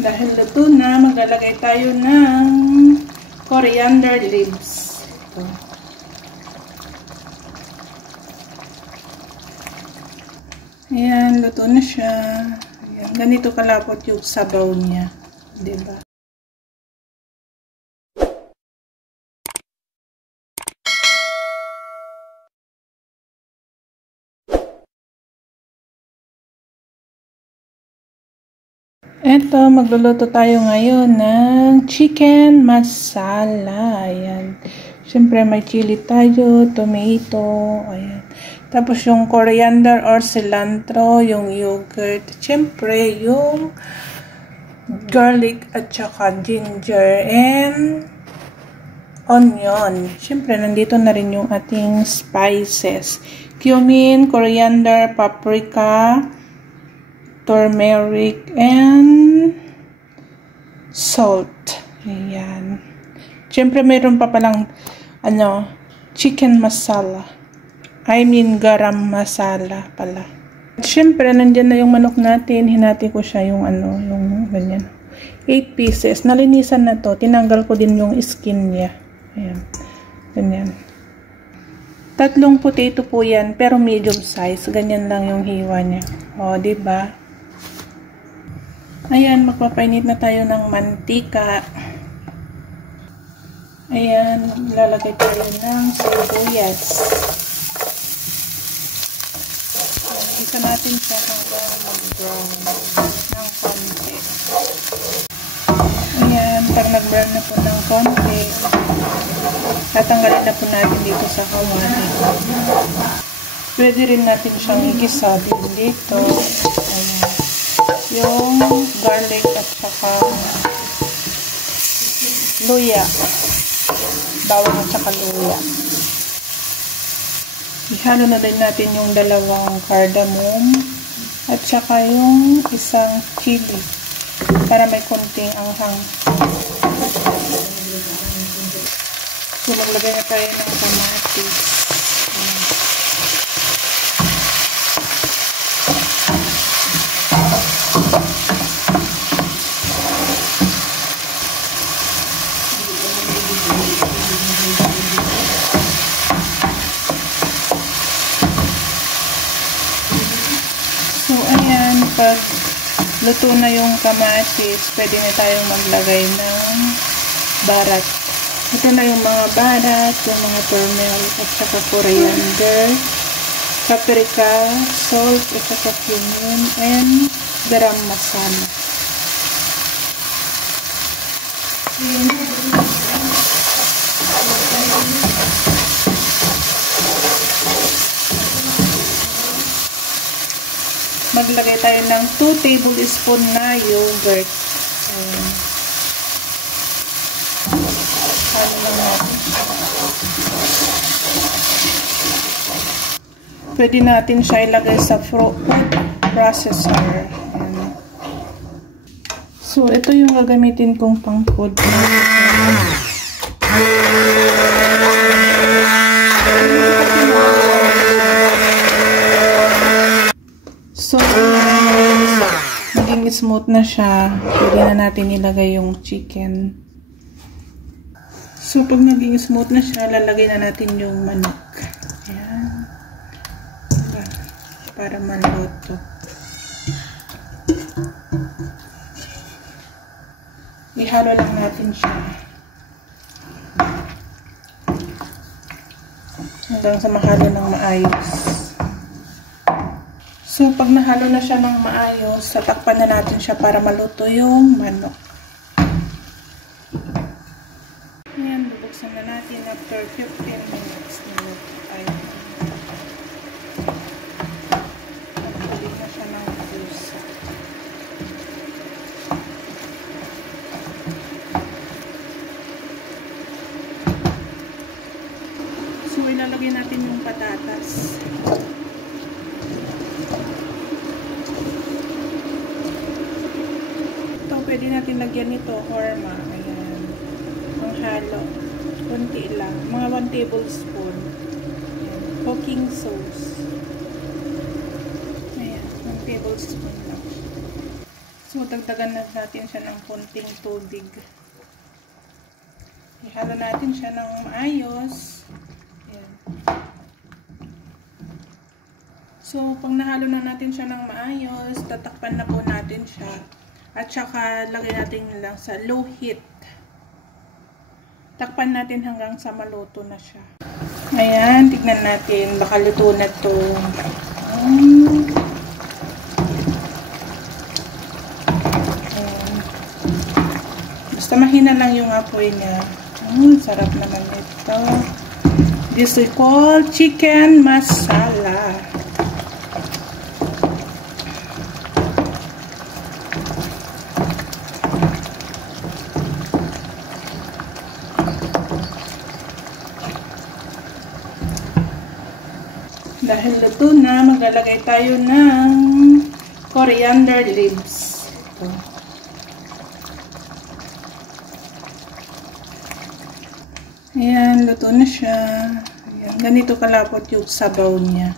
Dahil luto na, maglalagay tayo ng coriander leaves. Ito. Ayan, luto na siya. Ayan, ganito kalapot yung sabaw niya. Diba? Eto, magluluto tayo ngayon ng chicken masala. Ayan. Siyempre, may chili tayo, tomato, ayan. Tapos, yung coriander or cilantro, yung yogurt. Siyempre, yung garlic at saka ginger and onion. Siyempre, nandito na rin yung ating spices. Cumin, coriander, paprika, turmeric, and salt. Ayan. Siyempre, mayroon pa palang, chicken masala. I mean, garam masala pala. At siyempre, nandyan na yung manok natin. Hinati ko siya yung yung ganyan. 8 pieces. Nalinisan na to. Tinanggal ko din yung skin niya. Ayan. Ganyan. 3 potato po yan, pero medium size. Ganyan lang yung hiwa niya. O, diba? Ayan, magpapainit na tayo ng mantika. Ayan, lalagay tayo ng sibuyas. Isa natin siya hanggang mag-brown ng konti. Ayan, pag nag-brown na po ng konti, tatanggalin na po natin dito sa kawali. Pwede rin natin siyang igisa din dito. Ayan. Yung garlic at saka luya. Bawang at saka luya. Ihalo na din natin yung 2 cardamom at saka yung isang chili para may konting anghang. So, maglagay na tayo ng kamatis. So, ayan, pag luto na yung kamatis, pwede na tayong maglagay ng barat. Ito na yung mga barat, yung mga turmeric at saka coriander, paprika, salt, at saka cumin, and garam masala. Maglagay tayo ng 2 tablespoon na yogurt. Ano lang natin. Pwede natin siya ilagay sa food processor. Ayan. So, ito yung gagamitin kong pang food processor. So, maging smooth na siya. Pwede na natin ilagay yung chicken. So, pag naging smooth na siya, lalagay na natin yung manok. Ayan. Para maluto. Ihalo lang natin siya. Hanggang sa mahalo ng maayos. So, pag nahalo na siya ng maayos, tatakpan na natin siya para maluto yung manok. Ayan, bubuksan na natin after 15 minutes. Niluto tayo. Nagpulit na siya ng pusa. So, ilalagay natin yung patatas. Pwede natin lagyan nito korma. Ayan. Ang halo. Kunti lang. Mga 1 tablespoon. Ayan. Cooking sauce. Ayan. 1 tablespoon lang. So, dagdagan na natin siya ng konting tubig. Ihalo natin siya ng maayos. Ayan. So, pag nahalo na natin siya ng maayos, tatakpan na po natin siya. At saka, lagay natin lang sa low heat. Takpan natin hanggang sa maluto na siya. Ayan, tignan natin. Baka luto na to. Basta mahina lang yung apoy niya. Sarap naman ito. This is called chicken masala. Dahil luto na, maglalagay tayo ng coriander leaves. Ito. Ayan, luto na siya. Ayan, ganito kalapot yung sabaw niya.